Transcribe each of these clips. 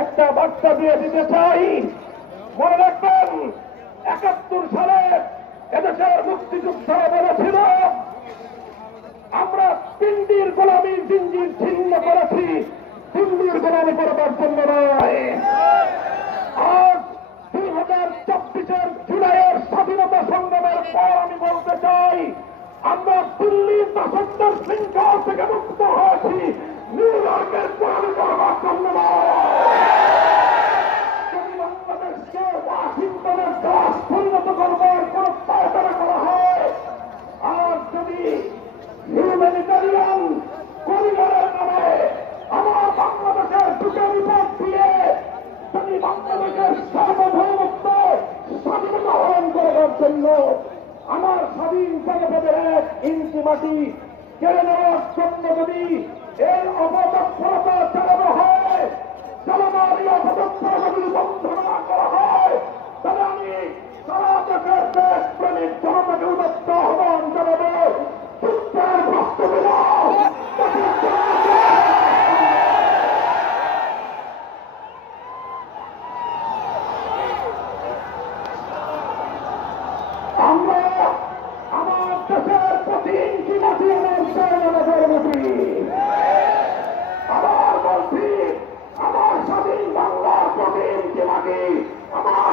একটা বার্তা দিয়ে দিতে চাই। মনে রাখবেন, একাত্তর সালে এদেশের মুক্তিযোদ্ধারা বলেছিল। আমরা দিল্লির গোলামী জিঞ্জির ছিন্ন করেছি। দিল্লির গোলামি করবার জন্য নয়। আজ দুই হাজার চব্বিশের জুলাইয়ের স্বাধীনতা সংগ্রামের পর আমি বলতে চাই, আমরা দিল্লির দাসত্বের শৃঙ্খল থেকে মুক্ত হয়েছি। নিউ ইয়র্কের গোলামি করবার জন্য নয় যদি বাংলাদেশকে ওয়াশিংটনের দাস পরিণত করবার কোন পায়তারা করা হয় আর যদি হিউম্যানিটারিয়ান করিডোরের নামে আমার বাংলাদেশের দুটো রিপোর্ট দিয়ে যদি বাংলাদেশের সার্বভৌমত্ব স্বাধীনতা হরণ করবার জন্য আমার স্বাধীন জনপদের এক ইঞ্চি মাটি। কেড়ে নেওয়ার জন্য যদি এর অপতৎপরতা চালানো হয়। জনগণের অপতৎপরতা যদি বন্ধ না করা হয় তাহলে আমি সারা দেশের দেশ প্রেমিক জনতাকে উদত্ত আহ্বান জানাব যুদ্ধের বক্তব্য আমরা আমার দেশের প্রতি ইঞ্চি মাটি আমার জনগণের মাটি আবার বলছি আমার স্বাধীন বাংলার প্রতি ইঞ্চি মাটি আমার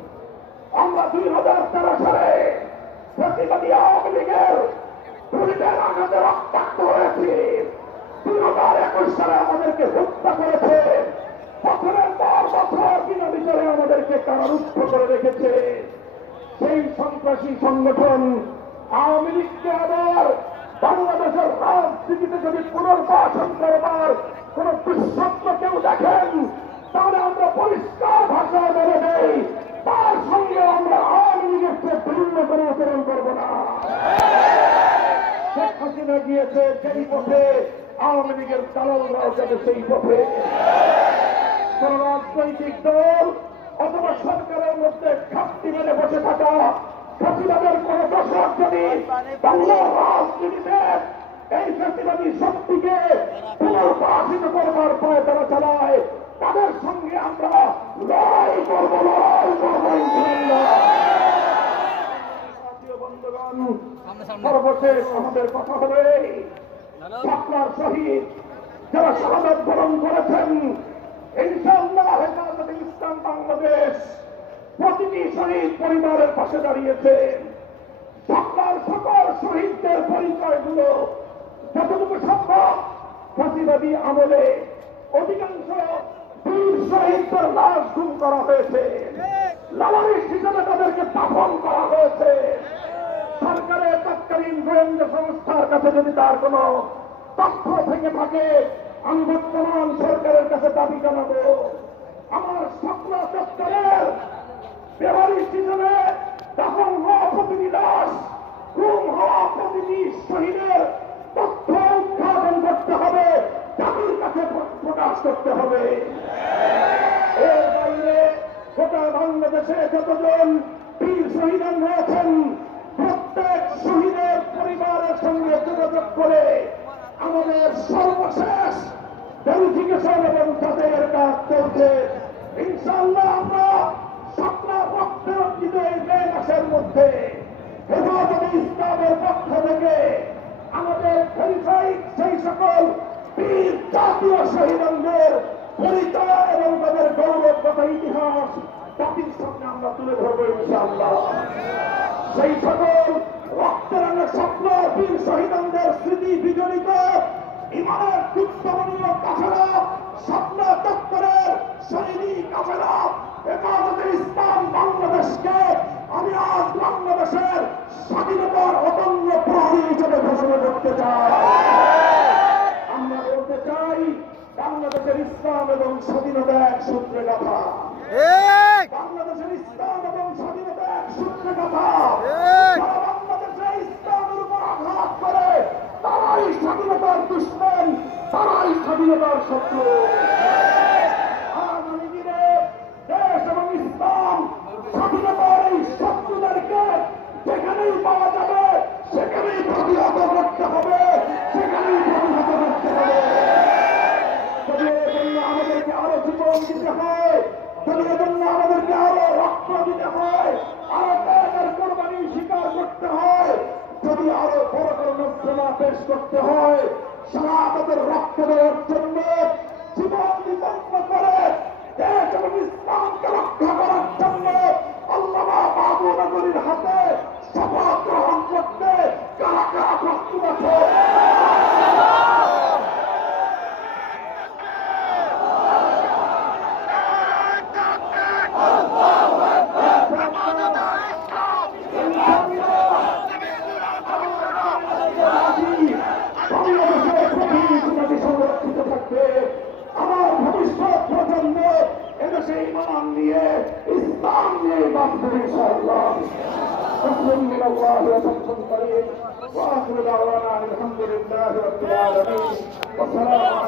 আমরা দুই হাজার তেরো সালে ফসিবাদী আওয়ামী লীগের পুলিশের আঘাতে রক্তাক্ত হয়েছি। দুই হাজার একুশ সালে আমাদেরকে হত্যা করেছে। বছরের পর বছর বিনা বিচারে আমাদেরকে কারারুদ্ধ করে রেখেছে। সেই সন্ত্রাসী সংগঠন আওয়ামী লীগকে আবার বাংলাদেশের রাজনীতিতে যদি পুনর্বাসন করবার কোন দুঃস্বপ্ন কেউ দেখেন, তাহলে আমরা পরিষ্কার ভাষায় বলে দেই তার সঙ্গে আমরা আওয়ামী চেয়ে ভিন্ন করে আচরণ করব না। শেখ হাসিনা গিয়েছে সেই পথে, আওয়ামী লীগের দালালরাও যাবে সেই পথে। কোন রাজনৈতিক দল অথবা সরকারের মধ্যে ঘাটতি মেরে বসে থাকা ফসিবাদের কোন দশক যদি বাংলার রাজনীতিতে এই ফেসিবাদী শক্তিকে পুনর্বাসিত করবার পরে তারা চালায়, তাদের সঙ্গে আমরা লড়াই করব ইনশাআল্লাহ। জাতীয় বন্ধুগণ সর্বশেষ আমাদের কথা হবে। আপনার শহীদ যারা শাহাদত বরণ করেছেন, ইনশাআল্লাহ ইসলাম বাংলাদেশ প্রতিটি শহীদ পরিবারের পাশে দাঁড়িয়েছে। আপনার সকল শহীদদের পরিচয়গুলো যতটুকু সম্ভব ফাঁসিবাদী আমলে অধিকাংশ বীর শহীদদের লাশ গুম করা হয়েছে। লালারিস হিসেবে তাদেরকে দাফন করা হয়েছে। সরকারের তৎকালীন গোয়েন্দা সংস্থার কাছে যদি তার কোন তথ্য থেকে থাকে, আমি বর্তমান সরকারের কাছে দাবি জানাব। আমার স্বপ্ন চত্বরের ব্যবহারিক হিসেবে দাফন হওয়া প্রতিটি লাশ গুম হওয়া প্রতিটি শহীদের তথ্য উদ্ঘাটন করতে হবে, জাতির কাছে প্রকাশ করতে হবে। এর বাইরে গোটা বাংলাদেশে যতজন বীর শহীদান রয়েছেন প্রত্যেক শহীদের পরিবারের সঙ্গে যোগাযোগ করে আমাদের সর্বশেষ ভেরিফিকেশন এবং তাদের কাজ চলছে। ইনশাআল্লাহ আমরা সপ্তাহ রক্তের অর্জিত এই মে মাসের মধ্যে হেফাজতে ইসলামের পক্ষ থেকে আমাদের ভেরিফাইড সেই সকল বীর জাতীয় শহীদদের পরিচয় এবং তাদের গৌরব কথা ইতিহাস জাতির সামনে আমরা তুলে ধরবো ইনশাআল্লাহ। সেই সকল রক্তের স্বপ্ন বীর শহীদদের স্মৃতি বিজড়িত ইমানের যুদ্ধমূলক কাফেলা স্বপ্ন চত্বরের সৈনিক কাফেলা হেফাজতে ইসলাম বাংলাদেশকে আমি আজ বাংলাদেশের স্বাধীনতার অতন্য প্রহরী হিসেবে ঘোষণা করতে চাই। আমরা বলতে চাই বাংলাদেশের ইসলাম এবং স্বাধীনতা এক সূত্রে কথা। বাংলাদেশের ইসলাম এবং স্বাধীনতা এক সূত্রে কথা ঠিক। যারা বাংলাদেশে ইসলামের উপর আঘাত করে তারাই স্বাধীনতার দুশ্মন তারাই স্বাধীনতার শত্রু সেখানেই হবে আমাদেরকে আরও দিতে হয় জন্য আমাদেরকে আরও রক্ত দিতে হয়, আরও ত্যাগের কোরবানি স্বীকার করতে হয় যদি আরও বড় বড় মন্ত্রণা পেশ করতে হয়, সারা তাদের রক্ত দেওয়ার জন্য জীবন বিতর্ক করে, দেশ এবং ইসলামকে রক্ষা করার জন্য আল্লাহ বাবু নগরীর হাতে শপথ গ্রহণ ইমান নিয়ে ইসলাম নিয়ে বাঁচবে ইনশাআল্লাহ تسلم من الله وفضل قريب واخر دعوانا ان الحمد لله رب العالمين والسلام عليكم